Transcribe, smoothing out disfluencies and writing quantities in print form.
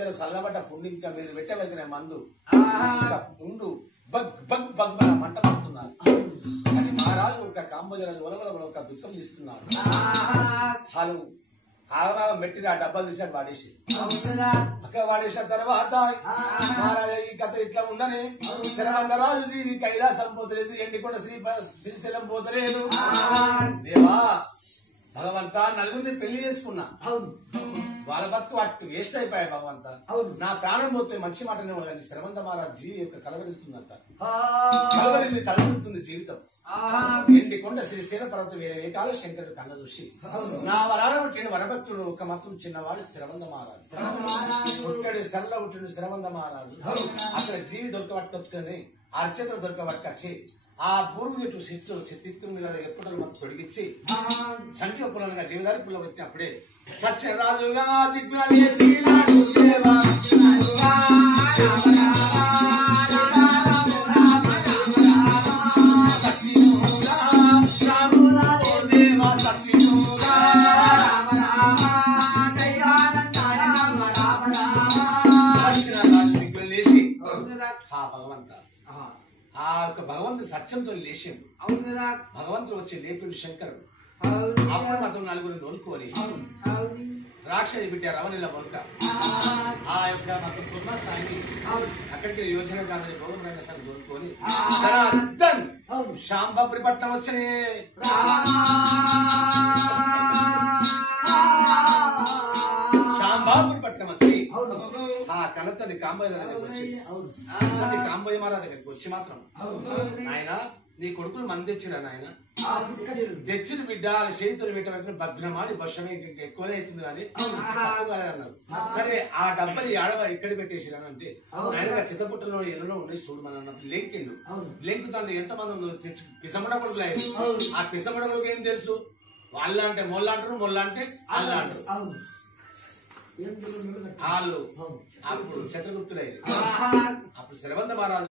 జర చల్లబడ్డ పుండు ఇంకా మీరు పెట్టవలసిన మందు పుండు బగ్ బగ్ బగ్ మంట పడుతున్నారు. కానీ మహారాజు ఒక కాంబోజరాజు వలవల ఒక దుఃఖం తీసుకున్నాడు. వాళ్ళు ఆగమాగం పెట్టి ఆ డబ్బాలు తీసాడు వాడేసి అక్కడ వాడేసిన తర్వాత మహారాజా ఈ కథ ఇట్లా ఉండనే శరవందరాజు దీని కైలాసం పోతలేదు, ఎండికొండ శ్రీశైలం పోతలేదు. దేవా భగవంతా నలుగురిని పెళ్లి చేసుకున్నా, వాళ్ళ బతుకు వాటికి వేస్ట్ అయిపోయాయి. భగవంతా నా ప్రాణం పోతే మంచి మాట కానీ శరవంత మహారాజ్ జీవి యొక్క కలవరిస్తుందంట, కలవరిని తలవరుతుంది జీవితం. ఎండికొండ శ్రీశైల పర్వతం వేరే కాల శంకరుడు కన్న చూసి నా వరాన వరభక్తుడు ఒక మాత్రం చిన్నవాడు శరవంత మహారాజు పుట్టడు సల్ల పుట్టిన శరవంత మహారాజు. అక్కడ జీవి దొరకబట్టుకొచ్చుకొని అర్చతలు దొరకబట్టుకొచ్చి ఆ పూర్వ చెట్టు చిత్తిత్తు మీద ఎప్పుడు మనం తొడిగించి సంఖ్య పుల్లగా జీవితానికి పుల్ల వచ్చినప్పుడే సత్యరాజుగా దిగ్గులు లేచి భగవంత ఆ యొక్క భగవంతుడు సత్యంతో లేచిండు. భగవంతుడు వచ్చి లేపిండు శంకరుడు. అప్పుడు మాత్రం నలుగురిని వదులుకొని రాక్షసి బిడ్డ రవణిల వనుక ఆ యొక్క మాత్రం కుర్మ సాయి అక్కడికి యోజన గాంధీ గౌరవ సార్ దొరుకుని శాంబాపురి పట్టణం వచ్చి శాంబాపురి పట్టణం వచ్చి ఆ కనతని కాంబోయ కాంబోయ మహారాజు దగ్గరికి వచ్చి మాత్రం ఆయన నీ కొడుకులు మంది తెచ్చిరా నాయన, తెచ్చిన బిడ్డ చేతులు పెట్టబట్టిన భగ్నమాని వర్షమే ఇంకా ఎక్కువనే అవుతుంది కానీ అన్నారు. సరే ఆ డబ్బని ఆడవ ఇక్కడ పెట్టేసిరానంటే ఆయన చిత్తపుట్టలో ఎల్లలో ఉన్నాయి చూడు మన అన్నప్పుడు లెంకిండు. లెంకుతాంటే ఎంతమంది తెచ్చి పిసమడ కొడుకులు అయ్యారు. ఆ పిసమడ కొడుకు ఏం తెలుసు, వాళ్ళ అంటే మొల్ల అంటారు, మొల్ల అంటే అల్ల అంటారు. వాళ్ళు అప్పుడు చిత్రగుప్తులయ్యారు. అప్పుడు శరవంత మహారాజు